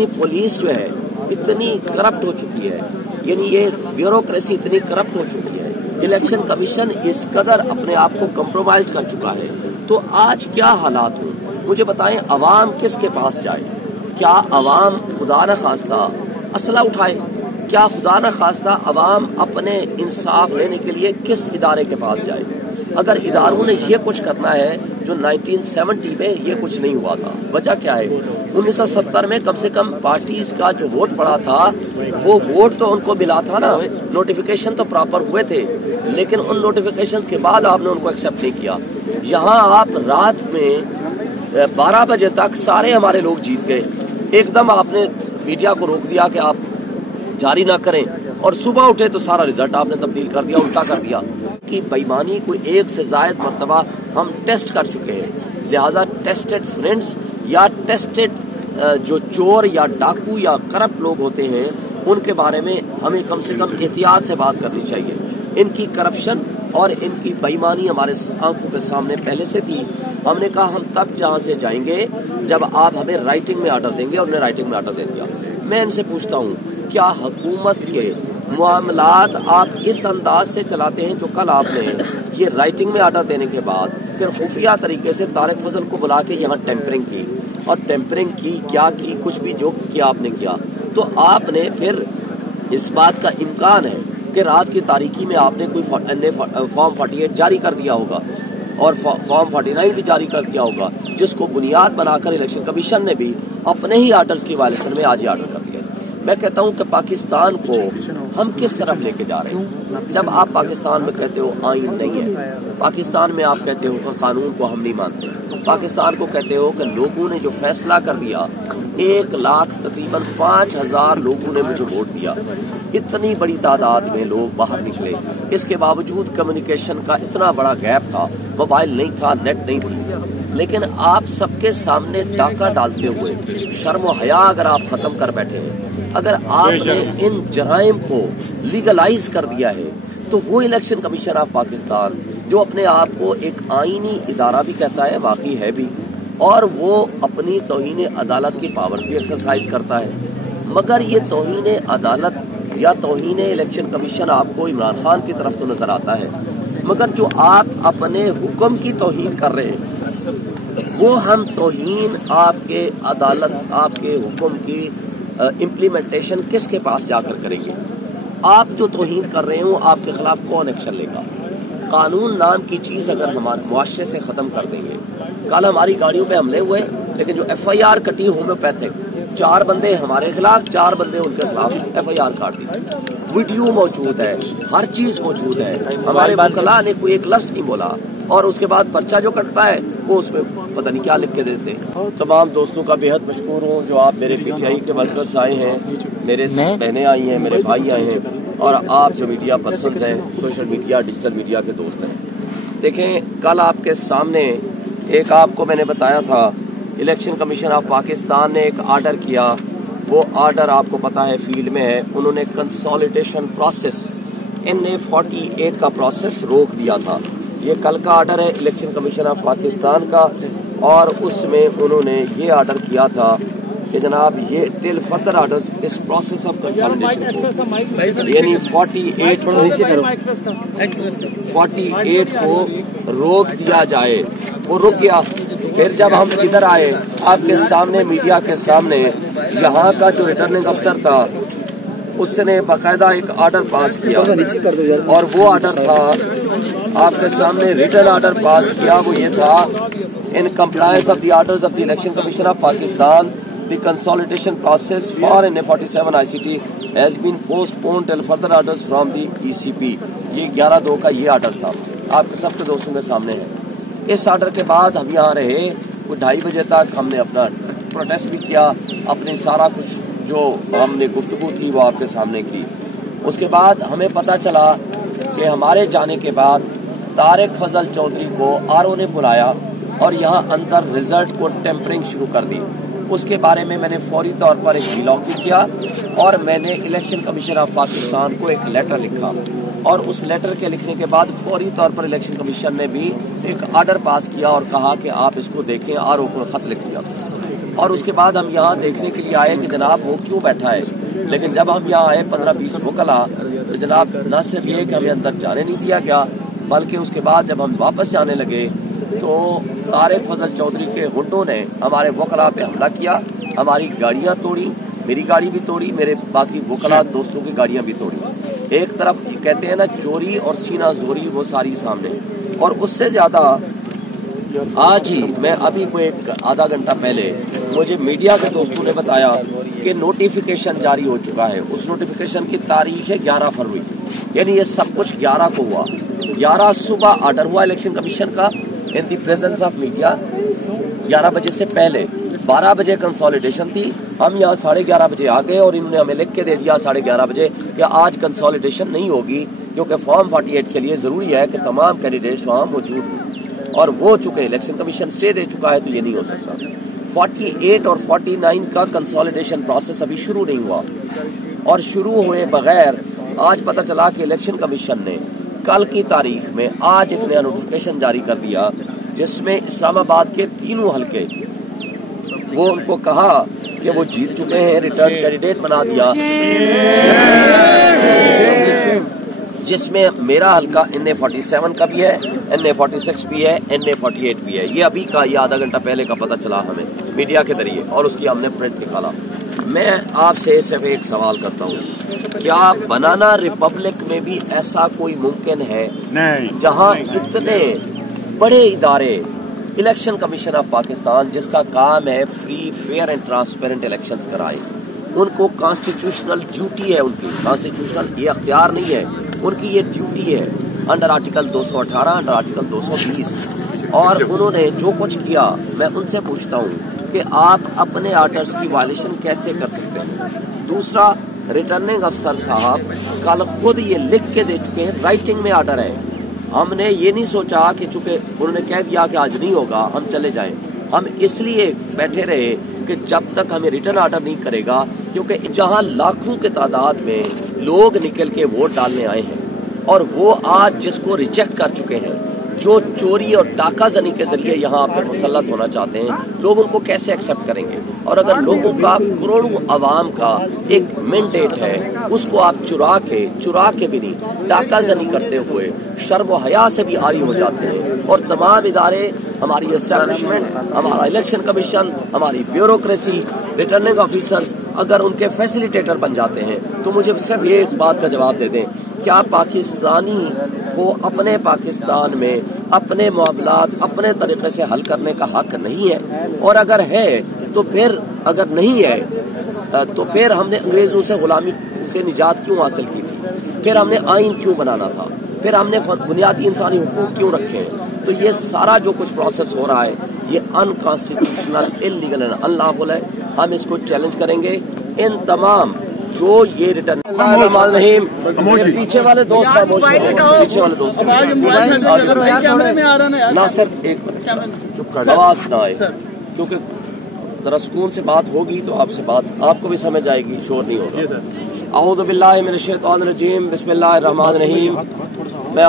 یعنی پولیس جو ہے اتنی کرپٹ ہو چکی ہے، یعنی یہ بیوروکریسی اتنی کرپٹ ہو چکی ہے، الیکشن کمیشن اس قدر اپنے آپ کو کمپرومائز کر چکا ہے، تو آج کیا حالات ہوں مجھے بتائیں، عوام کس کے پاس جائے؟ کیا عوام خدا نہ خواستہ اسلحہ اٹھائے؟ کیا خدا نہ خواستہ عوام اپنے انصاف لینے کے لیے کس ادارے کے پاس جائے؟ اگر اداروں نے یہ کچھ کرنا ہے جو 1970 میں یہ کچھ نہیں ہوا تھا، وجہ کیا ہے؟ 1970 میں کم سے کم پارٹیز کا جو ووٹ پڑا تھا وہ ووٹ تو ان کو ملا تھا نا، نوٹیفیکیشن تو پراپر ہوئے تھے، لیکن ان نوٹیفیکیشنز کے بعد آپ نے ان کو ایکسیپٹ نہیں کیا۔ یہاں آپ رات میں 12 بجے تک سارے ہمارے لوگ جیت گئے، ایک دم آپ نے میڈیا کو روک دیا کہ آپ جاری نہ کریں، اور صبح اٹھے تو سارا رزلٹ آپ نے تبدیل کر دیا، الٹا کر دیا۔ کہ بےایمانی کوئی ایک سے زائد مرتبہ ہم ٹیسٹ کر چکے ہیں، لہٰذا ٹیسٹڈ فرینڈز یا ٹیسٹڈ جو چور یا ڈاکو یا کرپٹ لوگ ہوتے ہیں ان کے بارے میں ہمیں کم سے کم احتیاط سے بات کرنی چاہیے۔ ان کی کرپشن اور ان کی بےایمانی ہمارے آنکھوں کے سامنے پہلے سے تھی۔ ہم نے کہا ہم تب جہاں سے جائیں گے جب آپ ہمیں رائٹنگ میں آرڈر دیں گے، اور انہیں رائٹنگ میں آرڈر دے دیا۔ میں ان سے پوچھتا ہوں کیا حکومت کے معاملات آپ اس انداز سے چلاتے ہیں جو کل آپ نے یہ رائٹنگ میں آرڈر دینے کے بعد پھر خفیہ طریقے سے طارق فضل کو بلا کے یہاں ٹیمپرنگ کی، اور ٹیمپرنگ کی کیا کی، کچھ بھی جو کیا آپ نے کیا، تو آپ نے پھر اس بات کا امکان ہے کہ رات کی تاریکی میں آپ نے کوئی فارم 48 جاری کر دیا ہوگا اور فارم 49 بھی جاری کر دیا ہوگا، جس کو بنیاد بنا کر الیکشن کمیشن نے بھی اپنے ہی آرڈرز کی وائلیشن میں آج یہ آرڈر کر دیا۔ میں کہتا ہوں کہ پاکستان کو ہم کس طرف لے کے جا رہے ہیں؟ جب آپ پاکستان میں کہتے ہو آئین نہیں ہے، پاکستان میں آپ کہتے ہو کہ قانون کو ہم نہیں مانتے، پاکستان کو کہتے ہو کہ لوگوں نے جو فیصلہ کر دیا، 1 لاکھ تقریباً 5,000 لوگوں نے مجھے ووٹ دیا، اتنی بڑی تعداد میں لوگ باہر نکلے، اس کے باوجود کمیونیکیشن کا اتنا بڑا گیپ تھا، موبائل نہیں تھا، نیٹ نہیں تھی، لیکن آپ سب کے سامنے ڈاکہ ڈالتے ہوئے شرم و حیا اگر آپ ختم کر بیٹھے ہیں، اگر آپ نے ان جرائم کو لیگلائز کر دیا ہے، تو وہ الیکشن کمیشن آف پاکستان جو اپنے آپ کو ایک آئینی ادارہ بھی کہتا ہے، واقعی ہے بھی، اور وہ اپنی توہین عدالت کی پاورز بھی ایکسرسائز کرتا ہے، مگر یہ توہین عدالت یا توہین الیکشن کمیشن آپ کو عمران خان کی طرف تو نظر آتا ہے، مگر جو آپ اپنے حکم کی توہین کر رہے ہیں وہ ہم توہین آپ کے عدالت، آپ کے حکم کی امپلیمنٹیشن کس کے پاس جا کر کریں گے؟ آپ جو توہین کر رہے ہوں آپ کے خلاف کون ایکشن لے گا؟ قانون نام کی چیز اگر ہم معاشرے سے ختم کر دیں گے، کل ہماری گاڑیوں پہ حملے ہوئے لیکن جو ایف آئی آر کٹی ہومیوپیتھک، 4 بندے ہمارے خلاف، 4 بندے ان کے خلاف، ایف آئی آر کاٹ دی، ویڈیو موجود ہے، ہر چیز موجود ہے، ہمارے وکلاء نے کوئی ایک لفظ نہیں بولا، اور اس کے بعد پرچہ جو کٹتا ہے وہ اس میں پتہ نہیں کیا لکھ کے دیتے ہیں۔ تمام دوستوں کا بے حد مشکور ہوں جو آپ میرے پی ٹی آئی کے ورکرز آئے ہیں، میرے بہنیں آئی ہیں، میرے بھائی آئے ہیں، اور آپ جو میڈیا پرسنز ہیں، سوشل میڈیا، ڈیجیٹل میڈیا کے دوست ہیں۔ دیکھیں کل آپ کے سامنے ایک آپ کو میں نے بتایا تھا، الیکشن کمیشن آف پاکستان نے ایک آرڈر کیا، وہ آرڈر آپ کو پتا ہے فیلڈ میں ہے، انہوں نے کنسالیڈیشن پروسیس NA 48 کا پروسیس روک دیا تھا۔ یہ کل کا آرڈر ہے الیکشن کمیشن آف پاکستان کا، اور اس میں انہوں نے یہ آرڈر کیا تھا کہ جناب یہ ٹل فردر آرڈرز اس پروسیس آف کنسالیڈیشن، یعنی 48 کو روک دیا جائے، وہ رک گیا۔ پھر جب ہم ادھر آئے آپ کے سامنے میڈیا کے سامنے، یہاں کا جو ریٹرننگ افسر تھا اس نے باقاعدہ ایک آرڈر پاس کیا، اور وہ آرڈر تھا آپ کے سامنے ریٹن آرڈر پاس کیا، وہ یہ تھا ان compliance of the orders of the election commission of Pakistan the consolidation process for NA 47 ICT has been postponed till further orders from the ECP۔ یہ 11/2 کا یہ آرڈر تھا، آپ کے سب کے دوستوں کے سامنے ہے۔ اس آرڈر کے بعد ہم یہاں رہے کوئی 2:30 بجے تک، ہم نے اپنا پروٹیسٹ بھی کیا، اپنی سارا کچھ جو ہم نے گفتگو تھی وہ آپ کے سامنے کی۔ اس کے بعد ہمیں پتہ چلا کہ ہمارے جانے کے بعد طارق فضل چودھری کو RO نے بلایا اور یہاں اندر رزلٹ کو ٹیمپرنگ شروع کر دی۔ اس کے بارے میں نے فوری طور پر ایک ویلاگ بھی کیا، اور میں نے الیکشن کمیشن آف پاکستان کو ایک لیٹر لکھا، اور اس لیٹر کے لکھنے کے بعد فوری طور پر الیکشن کمیشن نے بھی ایک آرڈر پاس کیا اور کہا کہ آپ اس کو دیکھیں، RO کو خط لکھ دیا۔ اور اس کے بعد ہم یہاں دیکھنے کے لیے آئے کہ جناب وہ کیوں بیٹھا ہے. لیکن جب ہم یہاں آئے 15-20 وکلا تو جناب نہ صرف یہ کہ ہمیں اندر جانے نہیں دیا گیا، بلکہ اس کے بعد جب ہم واپس جانے لگے تو طارق فضل چودھری کے غنڈوں نے ہمارے وکلا پہ حملہ کیا، ہماری گاڑیاں توڑی، میری گاڑی بھی توڑی، میرے باقی وکلا دوستوں کی گاڑیاں بھی توڑی. ایک طرف کہتے ہیں نا چوری اور سینہ زوری، وہ ساری سامنے. اور اس سے زیادہ آج ہی میں ابھی کوئی آدھا گھنٹہ پہلے مجھے میڈیا کے دوستوں نے بتایا کہ نوٹیفیکیشن جاری ہو چکا ہے. اس نوٹیفیکیشن کی تاریخ ہے 11 فروری، یعنی یہ سب کچھ 11 کو ہوا. 11 صبح آرڈر ہوا الیکشن کمیشن کا ان دی پریزنس آف میڈیا، 11 بجے سے پہلے 12 بجے کنسالیڈیشن تھی. ہم یہاں 11:30 بجے آ گئے اور انہوں نے ہمیں لکھ کے دے دیا 11:30 بجے کہ آج کنسالیڈیشن نہیں ہوگی کیونکہ فارم 48 کے لیے ضروری ہے کہ تمام کینڈیڈیٹس وہاں موجود ہوں. اور وہ چکے الیکشن کمیشن سٹے دے چکا ہے تو یہ نہیں ہو سکتا. 48 اور 49 کا کنسالیڈیشن پروسیس ابھی شروع نہیں ہوا، اور شروع ہوئے بغیر آج پتہ چلا کہ الیکشن کمیشن نے کل کی تاریخ میں آج ایک نیا نوٹیفیکیشن جاری کر دیا جس میں اسلام آباد کے 3 حلقے وہ ان کو کہا کہ وہ جیت چکے ہیں، ریٹرن کینڈیڈیٹ بنا دیا، جس میں میرا حلقہ NA47 کا بھی ہے، NA46 بھی ہے، NA48 بھی ہے. یہ ابھی کا یہ آدھا گھنٹہ پہلے کا پتہ چلا ہمیں میڈیا کے ذریعے، اور اس کی ہم نے پرنٹ نکالا. میں آپ سے صرف ایک سوال کرتا ہوں، کیا بنانا ریپبلک میں بھی ایسا کوئی ممکن ہے جہاں اتنے بڑے ادارے، الیکشن کمیشن آف پاکستان جس کا کام ہے free fair and transparent elections کرائے، ان کو کانسٹیٹیوشنل ڈیوٹی ہے، ان کی کانسٹیٹیوشنل یہ اختیار نہیں ہے، ان کی یہ ڈیوٹی ہے انڈر آرٹیکل 218، انڈر آرٹیکل 220. اور انہوں نے جو کچھ کیا، میں ان سے پوچھتا ہوں کہ آپ اپنے آرڈرز کی وائلیشن کیسے کر سکتے ہیں؟ دوسرا، ریٹرننگ افسر صاحب کل خود یہ لکھ کے دے چکے ہیں، رائٹنگ میں آرڈر ہے. ہم نے یہ نہیں سوچا کہ چونکہ انہوں نے کہہ دیا کہ آج نہیں ہوگا ہم چلے جائیں. ہم اس لیے بیٹھے رہے کہ جب تک ہمیں ریٹرن آرڈر نہیں کرے گا، کیونکہ جہاں لاکھوں کے تعداد میں لوگ نکل کے ووٹ ڈالنے آئے ہیں اور وہ آج جس کو ریجیکٹ کر چکے ہیں، جو چوری اور ڈاکہ زنی کے ذریعے یہاں پر مسلط ہونا چاہتے ہیں، لوگ ان کو کیسے ایکسیپٹ کریں گے؟ اور اگر لوگوں کا، کروڑوں عوام کا ایک مینڈیٹ ہے، اس کو آپ چرا کے بھی نہیں، ڈاکہ زنی کرتے ہوئے شرم و حیا سے بھی عاری ہو جاتے ہیں. اور تمام ادارے، ہماری اسٹیبلشمنٹ، ہمارا الیکشن کمیشن، ہماری بیوروکریسی، ریٹرننگ آفیسرز اگر ان کے فیسیلیٹیٹر بن جاتے ہیں تو مجھے صرف یہ اس بات کا جواب دے دیں، کیا پاکستانی کو اپنے پاکستان میں اپنے معاملات اپنے طریقے سے حل کرنے کا حق نہیں ہے؟ اور اگر ہے تو پھر، اگر نہیں ہے تو پھر ہم نے انگریزوں سے غلامی سے نجات کیوں حاصل کی تھی؟ پھر ہم نے آئین کیوں بنانا تھا؟ پھر ہم نے بنیادی انسانی حقوق کیوں رکھے ہیں؟ تو یہ سارا جو کچھ پروسیس ہو رہا ہے یہ انکانسٹیٹیوشنل، انلیگل اینڈ انلافل ہے. ہم اس کو چیلنج کریں گے. ان تمام جو یہ ریٹرن پیچھے والے دوست نہ صرف ایک آواز نہ آئے، کیونکہ ذرا سکون سے بات ہوگی تو آپ سے بات آپ کو بھی سمجھ آئے گی، شور نہیں ہوگا. اعوذ باللہ من الشیطان الرجیم، بسم اللہ الرحمن الرحیم. میں